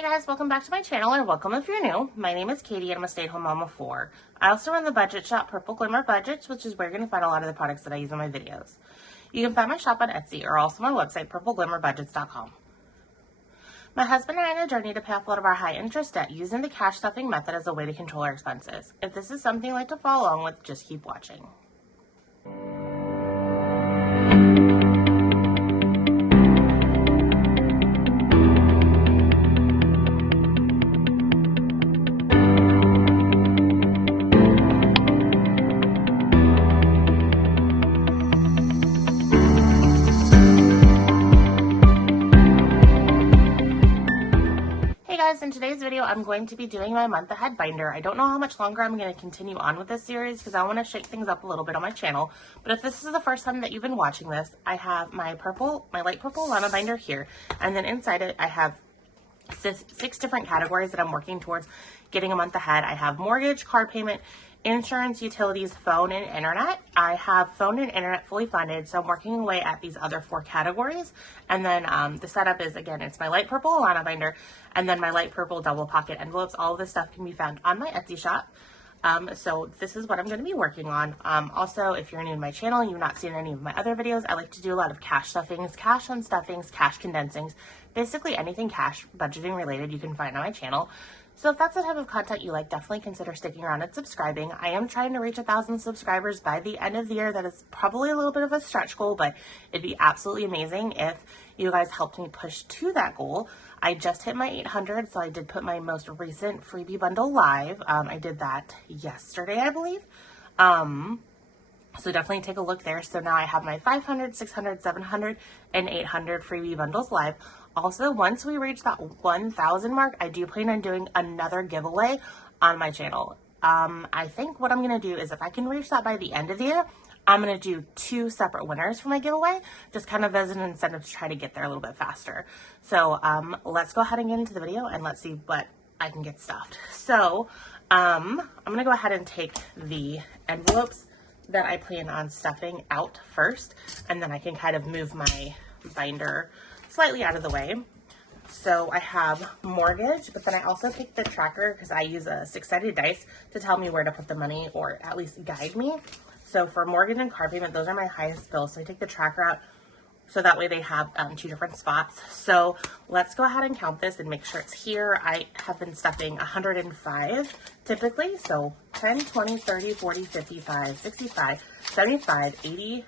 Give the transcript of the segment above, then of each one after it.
Hey guys, welcome back to my channel, or welcome if you're new. My name is Katie and I'm a stay-at-home mom of 4. I also run the budget shop Purple Glimmer Budgets, which is where you're going to find a lot of the products that I use in my videos. You can find my shop on Etsy or also my website, PurpleGlimmerBudgets.com. My husband and I are on a journey to pay off a lot of our high interest debt using the cash stuffing method as a way to control our expenses. If this is something you'd like to follow along with, just keep watching. In today's video, I'm going to be doing my month ahead binder. I don't know how much longer I'm going to continue on with this series because I want to shake things up a little bit on my channel. But if this is the first time that you've been watching this, I have my light purple llama binder here. And then inside it, I have six different categories that I'm working towards getting a month ahead. I have mortgage, car payment, insurance, utilities, phone, and internet. I have phone and internet fully funded, so I'm working away at these other 4 categories. And then the setup is, again, it's my light purple Alana binder, and then my light purple double pocket envelopes. All of this stuff can be found on my Etsy shop. So this is what I'm going to be working on. Also, if you're new to my channel and you've not seen any of my other videos, I like to do a lot of cash stuffings, cash unstuffings, cash condensings, basically anything cash budgeting related you can find on my channel. So if that's the type of content you like, definitely consider sticking around and subscribing. I am trying to reach 1,000 subscribers by the end of the year. That is probably a little bit of a stretch goal, but it'd be absolutely amazing if you guys helped me push to that goal. I just hit my 800, so I did put my most recent freebie bundle live. I did that yesterday, I believe. So definitely take a look there. So now I have my 500, 600, 700, and 800 freebie bundles live. Also, once we reach that 1,000 mark, I do plan on doing another giveaway on my channel. I think what I'm going to do is if I can reach that by the end of the year, I'm going to do 2 separate winners for my giveaway, just kind of as an incentive to try to get there a little bit faster. So let's go ahead and get into the video and let's see what I can get stuffed. So I'm going to go ahead and take the envelopes that I plan on stuffing out first, and then I can kind of move my binder slightly out of the way. So I have mortgage, but then I also picked the tracker because I use a 6-sided dice to tell me where to put the money, or at least guide me. So for mortgage and car payment, those are my highest bills. So I take the tracker out so that way they have 2 different spots. So let's go ahead and count this and make sure it's here. I have been stuffing 105 typically. So 10, 20, 30, 40, 55, 65, 75, 80,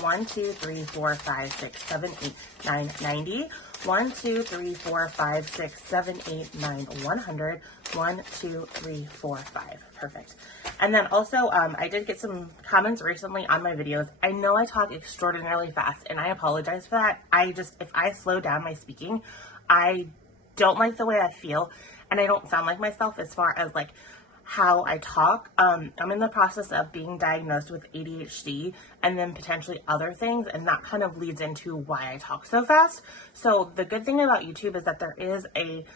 1, 2, 3, 4, 5, 6, 7, 8, 9, 90. 1, 2, 3, 4, 5, 6, 7, 8, 9, 100. 1, 2, 3, 4, 5. Perfect. And then also, I did get some comments recently on my videos. I know I talk extraordinarily fast, and I apologize for that. If I slow down my speaking, I don't like the way I feel, and I don't sound like myself as far as like how I talk. I'm in the process of being diagnosed with ADHD and then potentially other things, and that kind of leads into why I talk so fast. So the good thing about YouTube is that there is a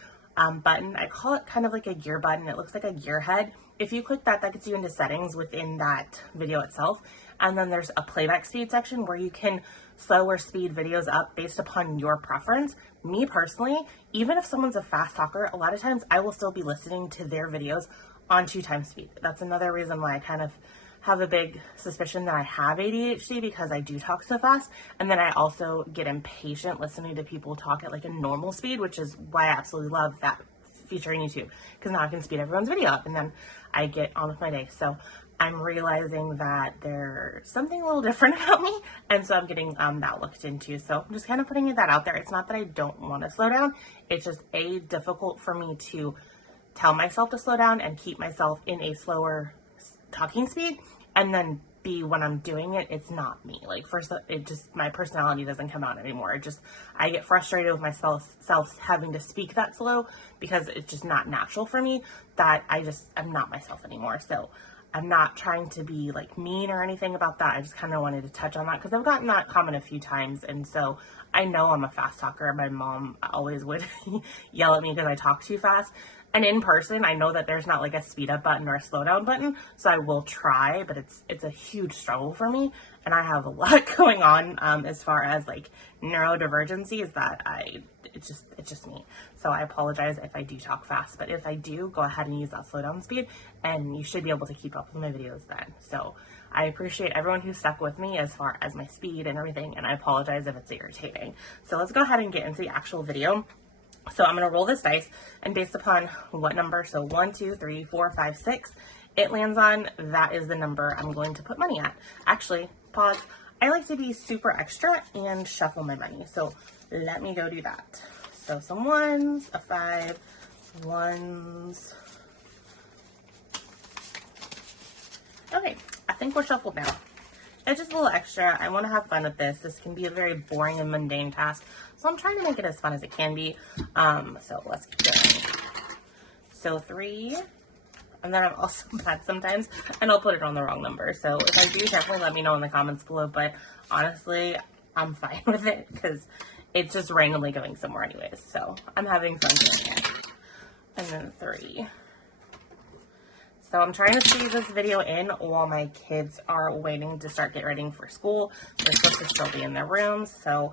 button. I call it kind of like a gear button. It looks like a gear head. If you click that, that gets you into settings within that video itself. And then there's a playback speed section where you can slow or speed videos up based upon your preference. Me personally, even if someone's a fast talker, a lot of times I will still be listening to their videos on 2 times speed. That's another reason why I kind of have a big suspicion that I have ADHD, because I do talk so fast. And then I also get impatient listening to people talk at like a normal speed, which is why I absolutely love that feature in YouTube, because now I can speed everyone's video up and then I get on with my day. So I'm realizing that there's something a little different about me, and so I'm getting that looked into. So I'm just kind of putting that out there. It's not that I don't want to slow down. It's just difficult for me to tell myself to slow down and keep myself in a slower talking speed, and then B, when I'm doing it, it's not me. Like first, my personality doesn't come out anymore. I get frustrated with myself having to speak that slow because it's just not natural for me, that I'm not myself anymore. So I'm not trying to be like mean or anything about that. I just kind of wanted to touch on that because I've gotten that comment a few times, and so I know I'm a fast talker. My mom always would yell at me because I talk too fast. And in person, I know that there's not like a speed up button or a slow down button, so I will try, but it's a huge struggle for me, and I have a lot going on as far as like neurodivergency is that it's just me. So I apologize if I do talk fast, but if I do, go ahead and use that slow down speed, and you should be able to keep up with my videos then. So I appreciate everyone who stuck with me as far as my speed and everything, and I apologize if it's irritating. So let's go ahead and get into the actual video. So I'm going to roll this dice, and based upon what number, so 1, 2, 3, 4, 5, 6, it lands on, that is the number I'm going to put money at. Actually, pause. I like to be super extra and shuffle my money. So let me go do that. So some 1s, a 5, 1s. Okay, I think we're shuffled now. It's just a little extra. I want to have fun with this. This can be a very boring and mundane task, so I'm trying to make it as fun as it can be. So let's keep going. So 3, and then I'm also bad sometimes, and I'll put it on the wrong number. So if I do, definitely let me know in the comments below, but honestly, I'm fine with it because it's just randomly going somewhere anyways. So I'm having fun doing it. And then 3. So I'm trying to squeeze this video in while my kids are waiting to start getting ready for school. They're supposed to still be in their rooms. So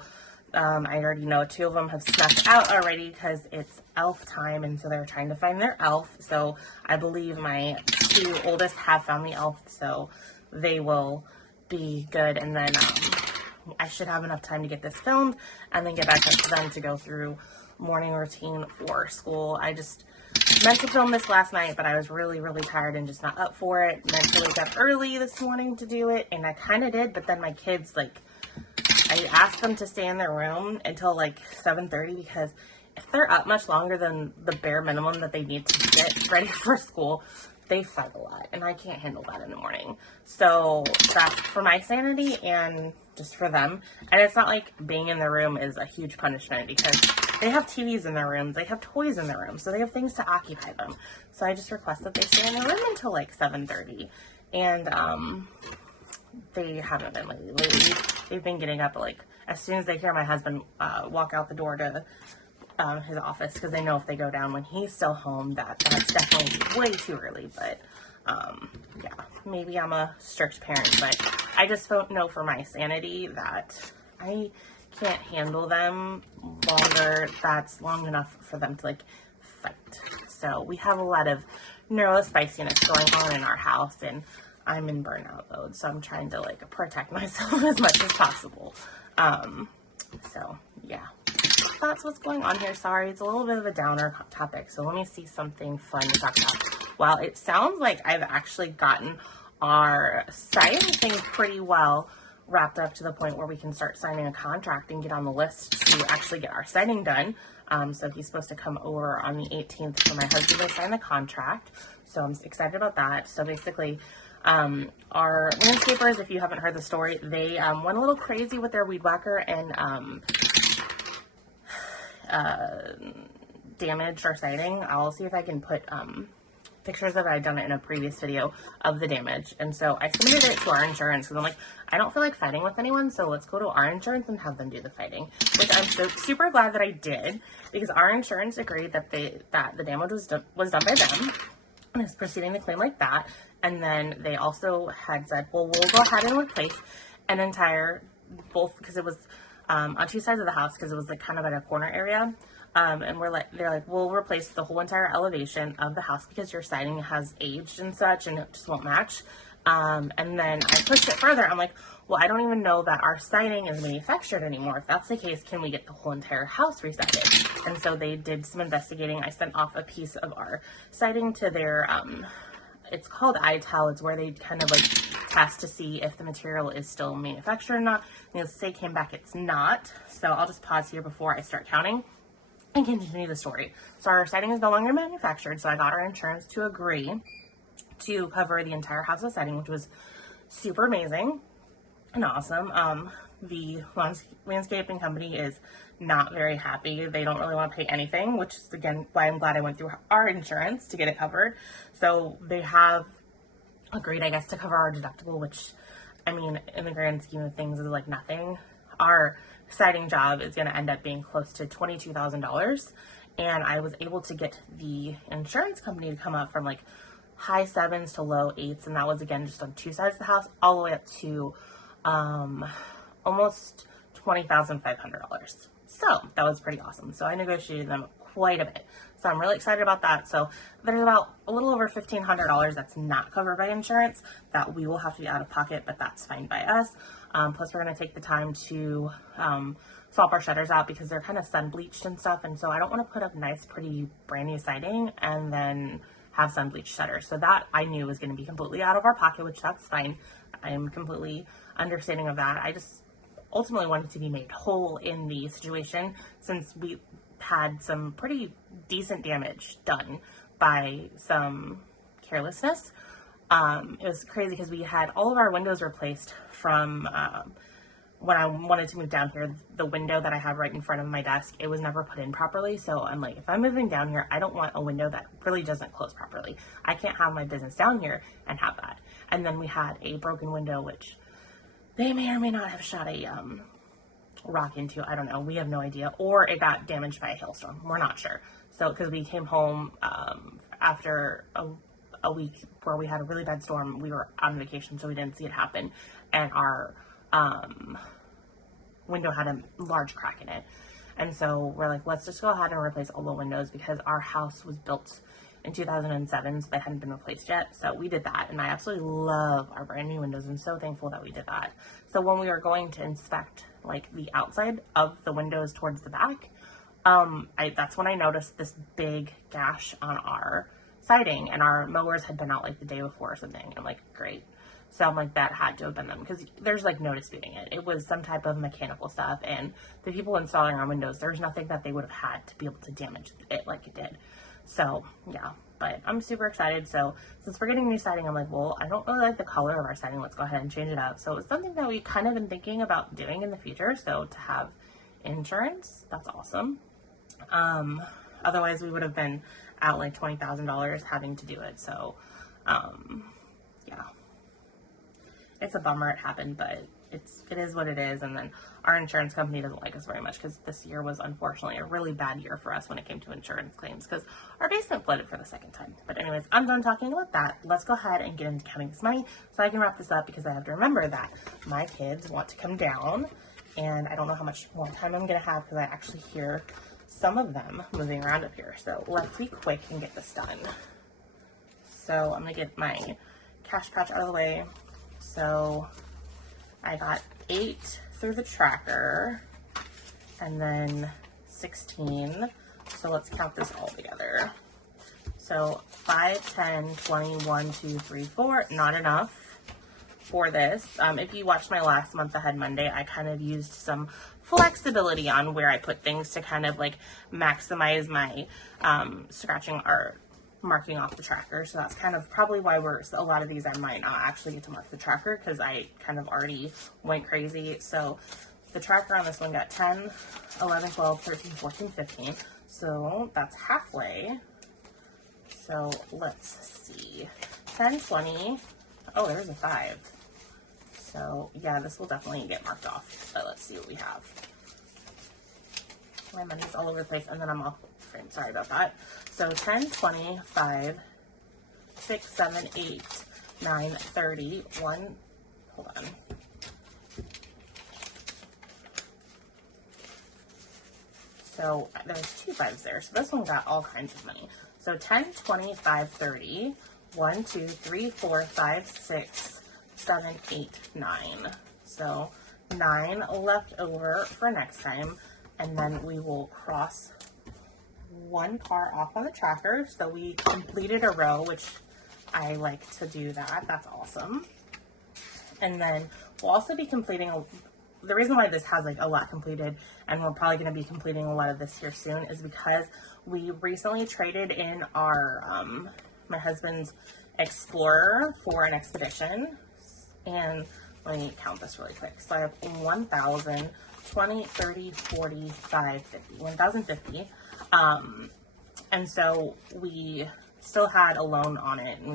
I already know 2 of them have snuck out already because it's elf time. And so they're trying to find their elf. So I believe my 2 oldest have found the elf. So they will be good. And then I should have enough time to get this filmed and then get back up to them to go through morning routine for school. I just meant to film this last night, but I was really, really tired and just not up for it. Meant to wake up early this morning to do it, and I kind of did, but then my kids, like, I asked them to stay in their room until, like, 7:30 because if they're up much longer than the bare minimum that they need to get ready for school, they fight a lot, and I can't handle that in the morning. So that's for my sanity and just for them. And it's not like being in the room is a huge punishment because they have TVs in their rooms, they have toys in their rooms, so they have things to occupy them. So I just request that they stay in their room until like 7:30. And they haven't been lately. They've been getting up like as soon as they hear my husband walk out the door to his office, because they know if they go down when he's still home that's definitely way too early. But yeah, maybe I'm a strict parent, but I just know for my sanity that I can't handle them longer. That's long enough for them to like fight. So we have a lot of neurospiciness going on in our house, and I'm in burnout mode, so I'm trying to like protect myself as much as possible. So yeah, that's what's going on here. Sorry, it's a little bit of a downer topic, so let me see something fun to talk about. Well, it sounds like I've actually gotten our signing thing pretty well wrapped up to the point where we can start signing a contract and get on the list to actually get our signing done. So he's supposed to come over on the 18th for my husband to sign the contract. So I'm excited about that. So basically, our landscapers, if you haven't heard the story, they went a little crazy with their weed whacker and damaged our siding. I'll see if I can put pictures of it. I'd done it in a previous video of the damage, and so I submitted it to our insurance because I'm like, I don't feel like fighting with anyone, so let's go to our insurance and have them do the fighting, which I'm so super glad that I did, because our insurance agreed that the damage was done by them and is proceeding to claim like that. And then they also had said, well, we'll go ahead and replace an entire, both because it was on 2 sides of the house, because it was like kind of at a corner area. And they're like, we'll replace the whole entire elevation of the house because your siding has aged and such, and it just won't match. And then I pushed it further. I'm like, well, I don't even know that our siding is manufactured anymore. If that's the case, can we get the whole entire house resided? And so they did some investigating. I sent off a piece of our siding to their, it's called ITEL. It's where they kind of like test to see if the material is still manufactured or not. And they came back, it's not. So I'll just pause here before I start counting and continue the story. So our siding is no longer manufactured, so I got our insurance to agree to cover the entire house of siding, which was super amazing and awesome. The landscaping company is not very happy. They don't really want to pay anything, which is again why I'm glad I went through our insurance to get it covered. So they have agreed, I guess, to cover our deductible, which, I mean, in the grand scheme of things is like nothing. Our siding job is going to end up being close to $22,000, and I was able to get the insurance company to come up from like high 7s to low 8s, and that was again just on 2 sides of the house, all the way up to almost $20,500. So that was pretty awesome. So I negotiated them quite a bit. So I'm really excited about that. So there's about a little over $1,500 that's not covered by insurance that we will have to be out of pocket, but that's fine by us. Plus we're going to take the time to swap our shutters out because they're kind of sun bleached and stuff. And so I don't want to put up nice, pretty brand new siding and then have sun bleached shutters. So that I knew was going to be completely out of our pocket, which that's fine. I'm completely understanding of that. I just ultimately wanted to be made whole in the situation since we had some pretty decent damage done by some carelessness. It was crazy because we had all of our windows replaced from when I wanted to move down here. The window that I have right in front of my desk, it was never put in properly. So I'm like, if I'm moving down here, I don't want a window that really doesn't close properly. I can't have my business down here and have that. And then we had a broken window, which they may or may not have shot a rock into. I don't know. We have no idea. Or it got damaged by a hailstorm. We're not sure. So, because we came home after a week where we had a really bad storm. We were on vacation, so we didn't see it happen. And our window had a large crack in it. And so we're like, let's just go ahead and replace all the windows because our house was built in 2007, so they hadn't been replaced yet. So we did that, and I absolutely love our brand new windows. I'm so thankful that we did that. So when we were going to inspect like the outside of the windows towards the back, that's when I noticed this big gash on our siding, and our mowers had been out like the day before or something. I'm like, great. So I'm like, that had to have been them because there's like no disputing it. It was some type of mechanical stuff, and the people installing our windows, there's nothing that they would have had to be able to damage it like it did. So yeah, but I'm super excited. So since we're getting new siding, I'm like, well, I don't really like the color of our siding. Let's go ahead and change it up. So it's something that we kind of been thinking about doing in the future. So to have insurance, that's awesome. Otherwise we would have been out like $20,000 having to do it. So yeah, it's a bummer it happened, but it is what it is. And then our insurance company doesn't like us very much because this year was unfortunately a really bad year for us when it came to insurance claims because our basement flooded for the second time. But anyways, I'm done talking about that. Let's go ahead and get into counting this money so I can wrap this up because I have to remember that my kids want to come down and I don't know how much more time I'm going to have because I actually hear some of them moving around up here. So let's be quick and get this done. So I'm going to get my cash patch out of the way. So I got 8 through the tracker and then 16. So let's count this all together. So 5, 10, 20, 1, 2, 3, 4, not enough for this. If you watched my last month ahead Monday, I kind of used some flexibility on where I put things to kind of like maximize my scratching or marking off the tracker. So that's kind of probably why a lot of these I might not actually get to mark the tracker because I kind of already went crazy. So the tracker on this one got 10, 11, 12, 13, 14, 15. So that's halfway. So let's see. 10, 20. Oh, there's a 5. So yeah, this will definitely get marked off. But let's see what we have. My money's all over the place and then I'm off frame. Sorry about that. So 10, 20, 5, 6, 7, 8, 9, 30, 1, hold on. So there's 2 5s there. So this one got all kinds of money. So 10, 20, 5, 30, 1, 2, 3, 4, 5, 6, 7, 8, 9. So 9 left over for next time. And then we will cross 1 car off on the tracker. So we completed a row, which I like to do that. That's awesome. And then we'll also be completing the reason why this has like a lot completed, and we're probably going to be completing a lot of this here soon, is because we recently traded in our my husband's Explorer for an Expedition. And let me count this really quick. So I have 1,000, 20, 30, 40, 5, 50, 1,050. And so we still had a loan on it, and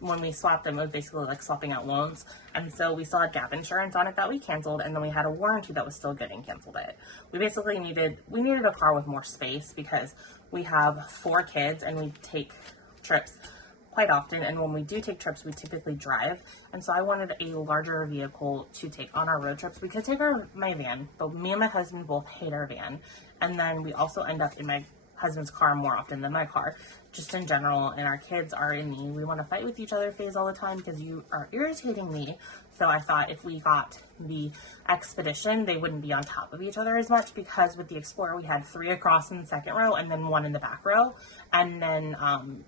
we when we swapped them, it was basically like swapping out loans. And so we still had gap insurance on it that we canceled, and then we had a warranty that was still good and canceled it. We basically needed a car with more space because we have 4 kids and we take trips quite often, and when we do take trips, we typically drive, and so I wanted a larger vehicle to take on our road trips. We could take my van, but me and my husband both hate our van, and then we also end up in my husband's car more often than my car, just in general, and our kids are in the we want to fight with each other phase all the time because you are irritating me. So I thought if we got the Expedition, they wouldn't be on top of each other as much, because with the Explorer we had 3 across in the second row and then 1 in the back row, and then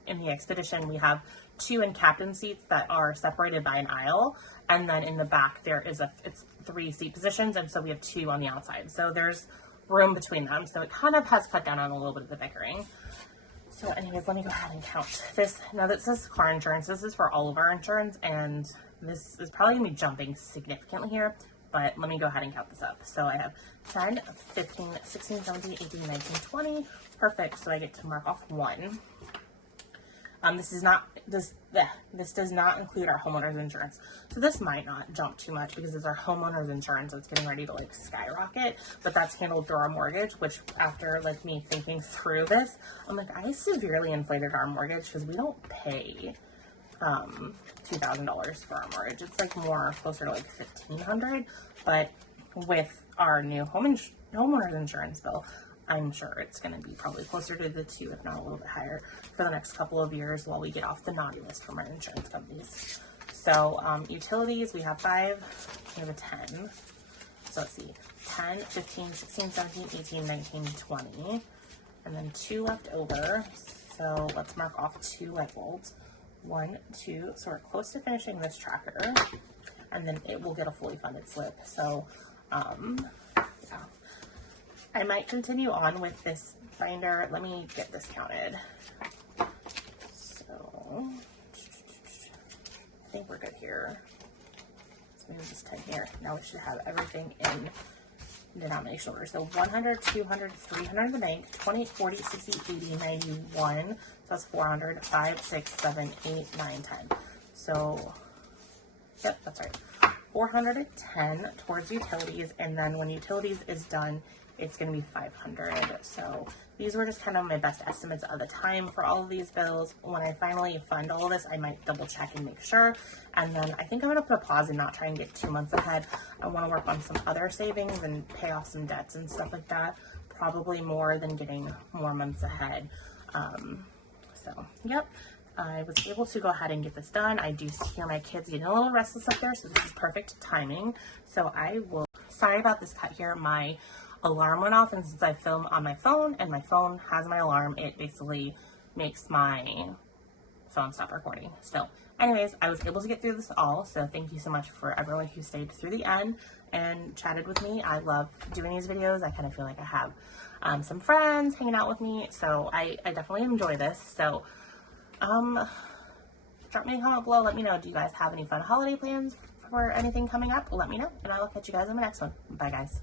in the Expedition we have 2 in captain seats that are separated by an aisle, and then in the back there is it's 3 seat positions, and so we have 2 on the outside, so there's room between them, so it kind of has cut down on a little bit of the bickering. So anyways, let me go ahead and count this. Now that says car insurance, this is for all of our insurance, and this is probably gonna be jumping significantly here, but let me go ahead and count this up. So I have 10, 15, 16, 17, 18, 19, 20. Perfect. So I get to mark off 1. This does not include our homeowner's insurance. So this might not jump too much because it's our homeowner's insurance that's getting ready to like skyrocket, but that's handled through our mortgage, which after like me thinking through this, I'm like, I severely inflated our mortgage because we don't pay $2,000 for our mortgage. It's like more closer to like $1,500, but with our new homeowner's insurance bill, I'm sure it's going to be probably closer to the 2, if not a little bit higher, for the next couple of years while we get off the naughty list from our insurance companies. So utilities, we have 5, we have a 10. So let's see, 10, 15, 16, 17, 18, 19, 20, and then 2 left over. So let's mark off 2 light bulbs. 1, 2, so we're close to finishing this tracker, and then it will get a fully funded slip. So yeah. I might continue on with this binder. Let me get this counted. So I think we're good here. So maybe just 10 here. Now we should have everything in denomination order. So 100, 200, 300 in the bank, 20, 40, 60, 80, 91. So that's 400, 5, 6, 7, 8, 9, 10. So, yep, that's right. 410 towards utilities, and then when utilities is done, it's going to be 500. So these were just kind of my best estimates of the time for all of these bills. When I finally fund all of this, I might double check and make sure. And then I think I'm going to put a pause and not try and get 2 months ahead. I want to work on some other savings and pay off some debts and stuff like that. Probably more than getting more months ahead. So, yep. I was able to go ahead and get this done. I do hear my kids getting a little restless up there, so this is perfect timing. So I will, sorry about this cut here. My alarm went off, and since I film on my phone and my phone has my alarm, it basically makes my phone stop recording. So anyways, I was able to get through this all, so thank you so much for everyone who stayed through the end and chatted with me. I love doing these videos. I kind of feel like I have some friends hanging out with me, so I definitely enjoy this. So drop me a comment below. Let me know, do you guys have any fun holiday plans for anything coming up? Let me know, and I will catch you guys on the next one. Bye guys.